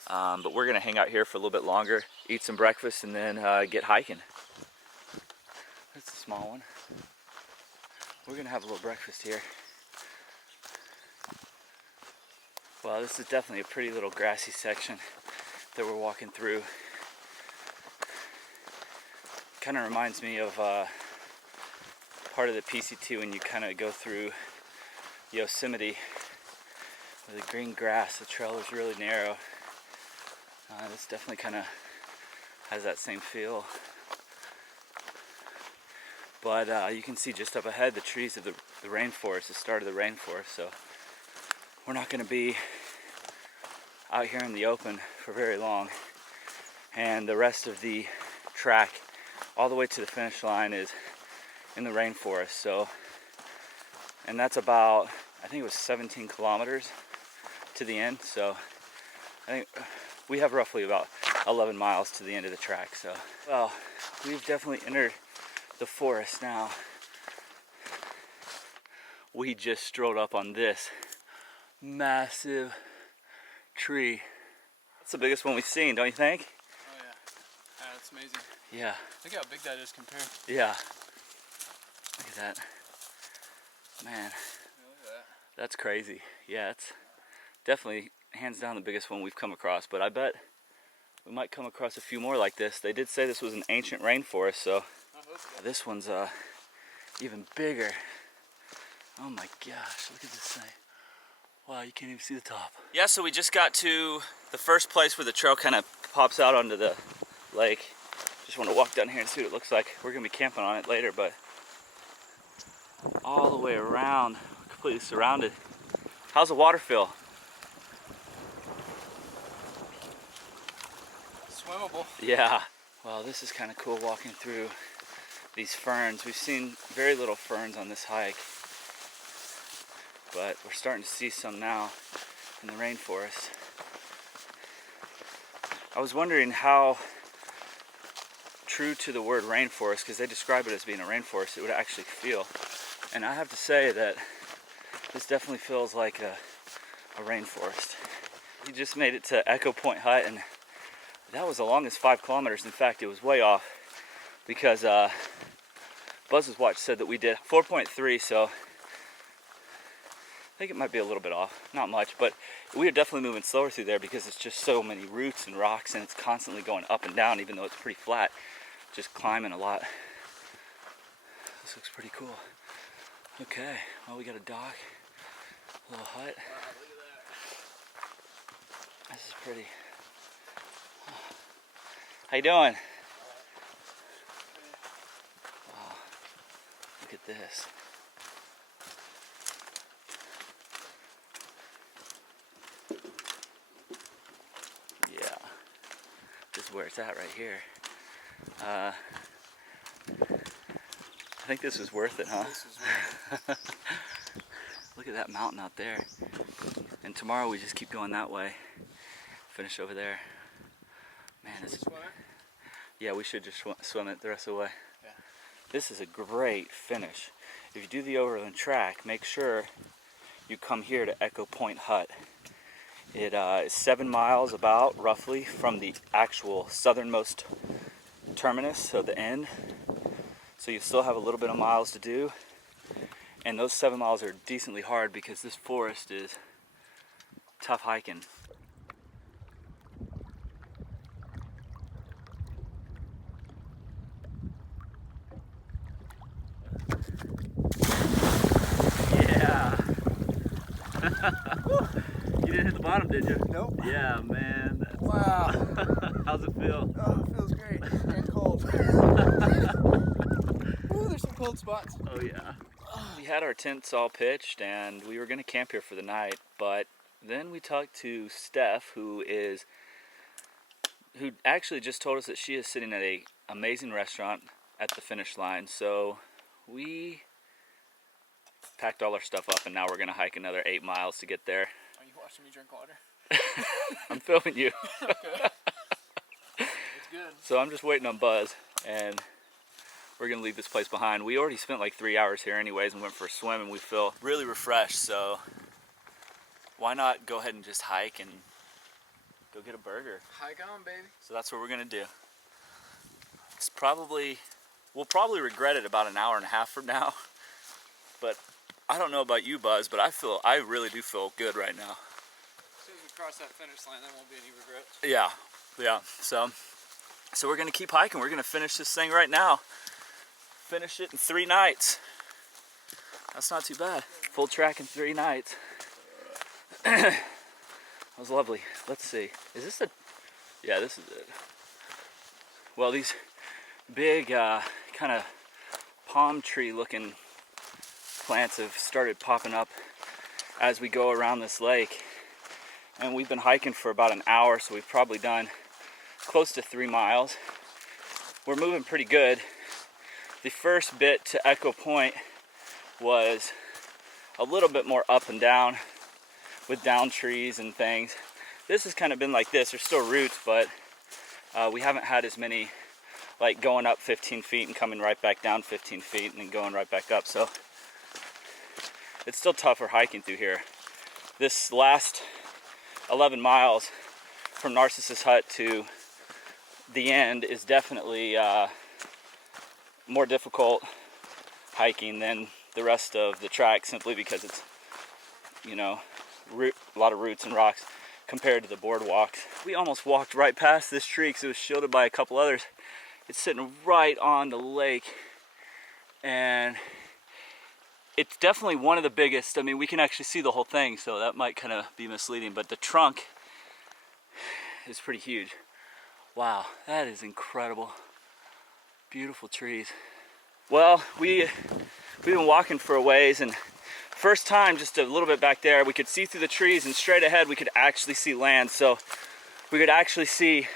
But we're going to hang out here for a little bit longer, eat some breakfast, and then get hiking. That's a small one. We're going to have a little breakfast here. Well, this is definitely a pretty little grassy section that we're walking through. Kind of reminds me of part of the PCT when you kind of go through Yosemite with the green grass. The trail is really narrow. This definitely kind of has that same feel. But you can see just up ahead the trees of the rainforest, the start of the rainforest. So we're not going to be out here in the open for very long. And the rest of the track all the way to the finish line is in the rainforest. So, and that's about, I think it was 17 kilometers to the end. So I think we have roughly about 11 miles to the end of the track. So, well, we've definitely entered the forest now. We just strolled up on this massive tree. That's the biggest one we've seen, don't you think? Oh yeah. Yeah, that's amazing. Yeah. Look how big that is compared. Yeah. Look at that. Man. Yeah, look at that. That's crazy. Yeah, it's definitely hands down the biggest one we've come across, but I bet we might come across a few more like this. They did say this was an ancient rainforest, so this one's even bigger. Oh my gosh, look at this thing. Wow, you can't even see the top. Yeah, so we just got to the first place where the trail kind of pops out onto the lake. Just want to walk down here and see what it looks like. We're going to be camping on it later, but all the way around, completely surrounded. How's the water feel? Swimmable. Yeah. Well, this is kind of cool walking through these ferns. We've seen very little ferns on this hike, but we're starting to see some now in the rainforest. I was wondering how true to the word rainforest, because they describe it as being a rainforest, it would actually feel. And I have to say that this definitely feels like a rainforest. We just made it to Echo Point Hut, and that was the longest 5 kilometers. In fact, it was way off because Buzz's watch said that we did 4.3, so think it might be a little bit off, not much, but we are definitely moving slower through there because it's just so many roots and rocks, and it's constantly going up and down, even though it's pretty flat, just climbing a lot. This looks pretty cool. Okay, well, we got a dock, a little hut. Wow, look at that. This is pretty. How you doing? Wow, look at this. Yeah, this is where it's at right here. I think this was worth it, huh? This is weird. Look at that mountain out there. And tomorrow we just keep going that way. Finish over there. Man, it's... Yeah, we should just swim it the rest of the way. Yeah. This is a great finish. If you do the Overland Track, make sure you come here to Echo Point Hut. It is 7 miles about, roughly, from the actual southernmost terminus, so the end. So you still have a little bit of miles to do. And those 7 miles are decently hard because this forest is tough hiking. Yeah. You didn't hit the bottom, did you? Nope. Yeah, man. Wow. How's it feel? Oh, it feels great. And cold. Ooh, there's some cold spots. Oh yeah. We had our tents all pitched and we were gonna camp here for the night, but then we talked to Steph, who actually just told us that she is sitting at an amazing restaurant at the finish line. So we packed all our stuff up and now we're gonna hike another 8 miles to get there. Are you watching me drink water? I'm filming you. Okay. It's good. So I'm just waiting on Buzz and we're gonna leave this place behind. We already spent like 3 hours here anyways and went for a swim and we feel really refreshed, so why not go ahead and just hike and go get a burger. Hike on, baby. So that's what we're gonna do. We'll probably regret it about an hour and a half from now, but I don't know about you, Buzz, but I really do feel good right now. As soon as we cross that finish line, there won't be any regrets. Yeah. So we're gonna keep hiking. We're gonna finish this thing right now. Finish it in 3 nights. That's not too bad. Full track in 3 nights. That was lovely. Let's see. Is this a... Yeah, this is it. Well, these big kind of palm tree looking plants have started popping up as we go around this lake. And we've been hiking for about an hour, so we've probably done close to 3 miles. We're moving pretty good. The first bit to Echo Point was a little bit more up and down with down trees and things. This has kind of been like this. There's still roots, but we haven't had as many, like going up 15 feet and coming right back down 15 feet and then going right back up. So it's still tougher hiking through here. This last 11 miles from Narcissus Hut to the end is definitely more difficult hiking than the rest of the track, simply because it's, you know, a lot of roots and rocks compared to the boardwalks. We almost walked right past this tree because it was shielded by a couple others. It's sitting right on the lake, and it's definitely one of the biggest. I mean, we can actually see the whole thing, so that might kind of be misleading, but the trunk is pretty huge. Wow, that is incredible. Beautiful trees. Well, we've been walking for a ways, and first time just a little bit back there, we could see through the trees, and straight ahead we could actually see land. So we could actually see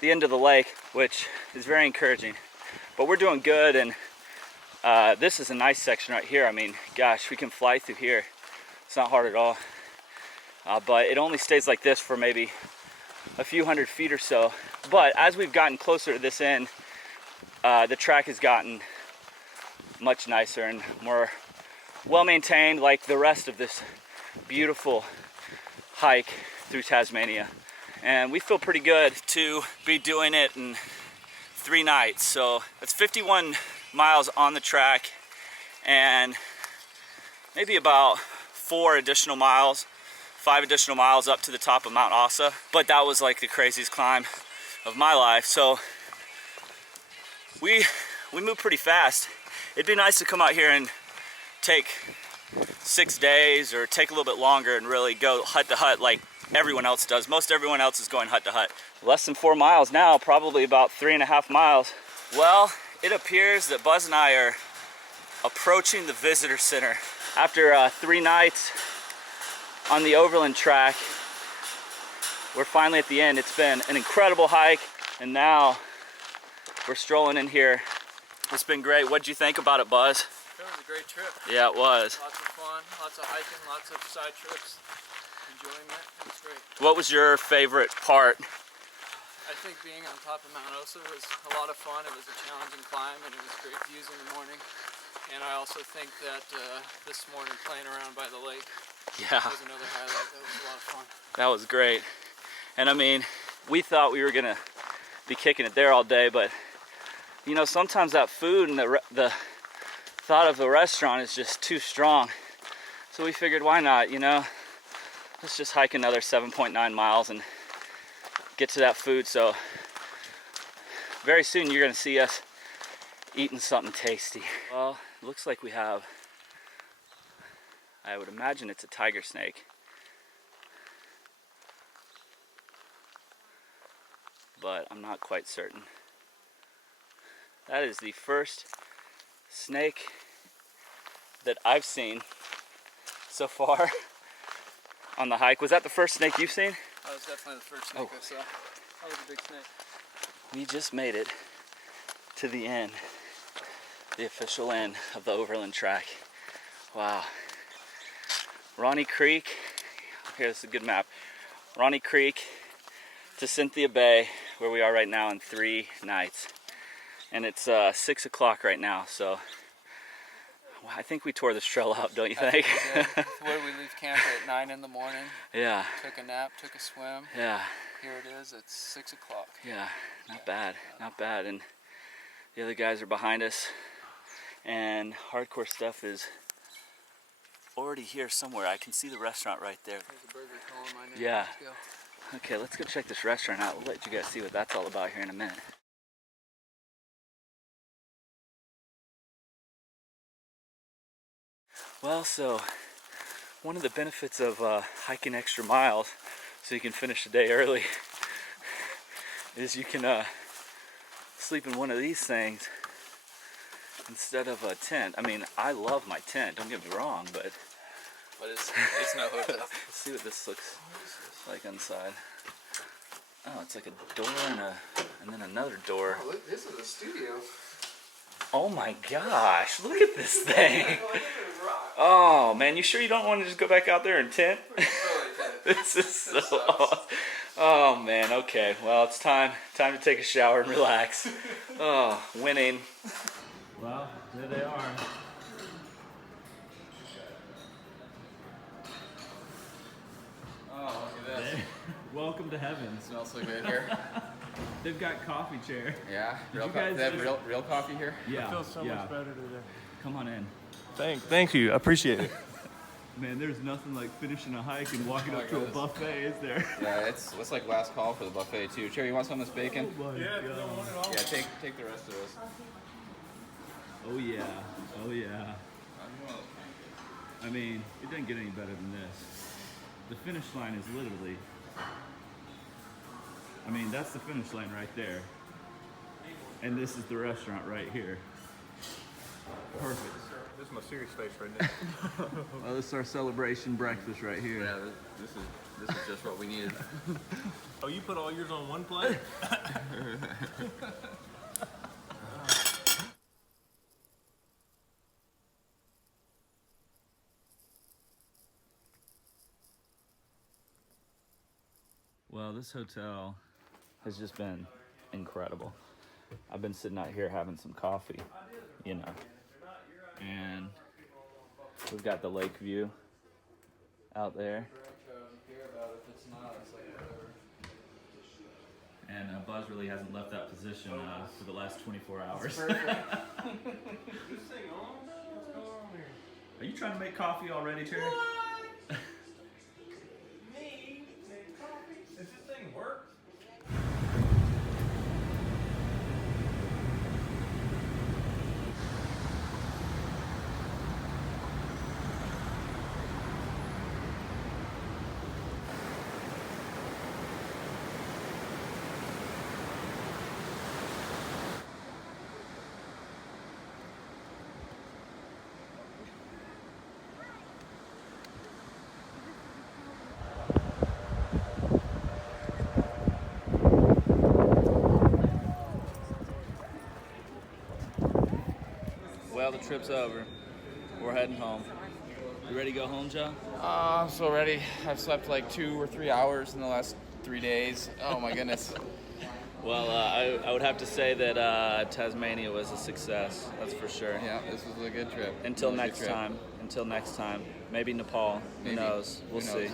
the end of the lake, which is very encouraging. But we're doing good, and this is a nice section right here. I mean, gosh, we can fly through here. It's not hard at all. But it only stays like this for maybe a few hundred feet or so. But as we've gotten closer to this end, the track has gotten much nicer and more well maintained, like the rest of this beautiful hike through Tasmania. And we feel pretty good to be doing it in 3 nights. So that's 51 miles on the track and maybe about 5 additional miles up to the top of Mount Ossa, but that was like the craziest climb of my life. So we moved pretty fast. It'd be nice to come out here and take 6 days or take a little bit longer and really go hut to hut like everyone else does. Most everyone else is going hut to hut. Less than 4 miles now, probably about 3.5 miles. Well, it appears that Buzz and I are approaching the visitor center. After 3 nights on the Overland Track, we're finally at the end. It's been an incredible hike, and now we're strolling in here. It's been great. What'd you think about it, Buzz? It was a great trip. Yeah, it was. Lots of fun, lots of hiking, lots of side trips. Enjoying that. It was great. What was your favorite part? I think being on top of Mount Ossa was a lot of fun. It was a challenging climb, and it was great views in the morning. And I also think that this morning playing around by the lake Yeah, was another highlight. That was a lot of fun. that was great. And I mean, we thought we were gonna be kicking it there all day, but you know, sometimes that food and the thought of the restaurant is just too strong. So we figured, why not, you know? Let's just hike another 7.9 miles and get to that food. So very soon you're gonna see us eating something tasty. Well, it looks like we have, I would imagine it's a tiger snake. But I'm not quite certain. That is the first snake that I've seen so far on the hike. Was that the first snake you've seen? That was definitely the first snake I saw. That was a big snake. We just made it to the end, the official end of the Overland Track. Wow. Ronnie Creek, here's a good map. Ronnie Creek to Cynthia Bay, where we are right now, in 3 nights. And it's 6 o'clock right now, so well, I think we tore this trail up, don't you think? Where we leave camp at 9 in the morning. Yeah, Took a nap, took a swim. yeah, Here it is, it's 6 o'clock. yeah, not bad, not bad. And the other guys are behind us, and Hardcore Steph is already here somewhere. I can see the restaurant right there. There's a burger calling my name. Yeah. Let's go. Okay, let's go check this restaurant out. We'll let you guys see what that's all about here in a minute. Well, so one of the benefits of hiking extra miles so you can finish the day early is you can sleep in one of these things instead of a tent. I mean, I love my tent, don't get me wrong, but It's no hotel. let's see what this looks like inside. Oh, it's like a door and then another door. Oh, look, this is a studio. Oh my gosh, look at this thing. Oh man, you sure you don't want to just go back out there and tent? This is so awesome. Oh man, okay. Well, it's time to take a shower and relax. Oh, winning. Well, there they are. Oh, look at this. Welcome to heaven. Smells so good here. They've got coffee chair. Yeah, Did real you coffee. guys They have just- real coffee here. Yeah. I feel so much better today. Come on in. Thank you. I appreciate it. Man, there's nothing like finishing a hike and walking Oh up my to a goodness. buffet, is there? Yeah, it's like last call for the buffet too. Cherry, you want some of this bacon? Oh my Yeah, God. no one at all. Yeah, take the rest of this. Oh yeah. Oh yeah. I mean, it doesn't get any better than this. The finish line is literally, I mean, that's the finish line right there. And this is the restaurant right here. Perfect. This is my serious face right now. Well, this is our celebration breakfast right here. Yeah, this is just what we needed. Oh, you put all yours on one plate? Well, this hotel has just been incredible. I've been sitting out here having some coffee, you know, and we've got the lake view out there. And Buzz really hasn't left that position for the last 24 hours. Are you trying to make coffee already, Terry? Well, the trip's over. We're heading home. You ready to go home, Joe? I'm so ready. I've slept like 2 or 3 hours in the last 3 days. Oh my goodness. Well, I would have to say that Tasmania was a success. That's for sure. Yeah, this was a good trip. Until Really good next trip. time. Until next time. Maybe Nepal. Maybe. Who knows? We'll Who see. knows?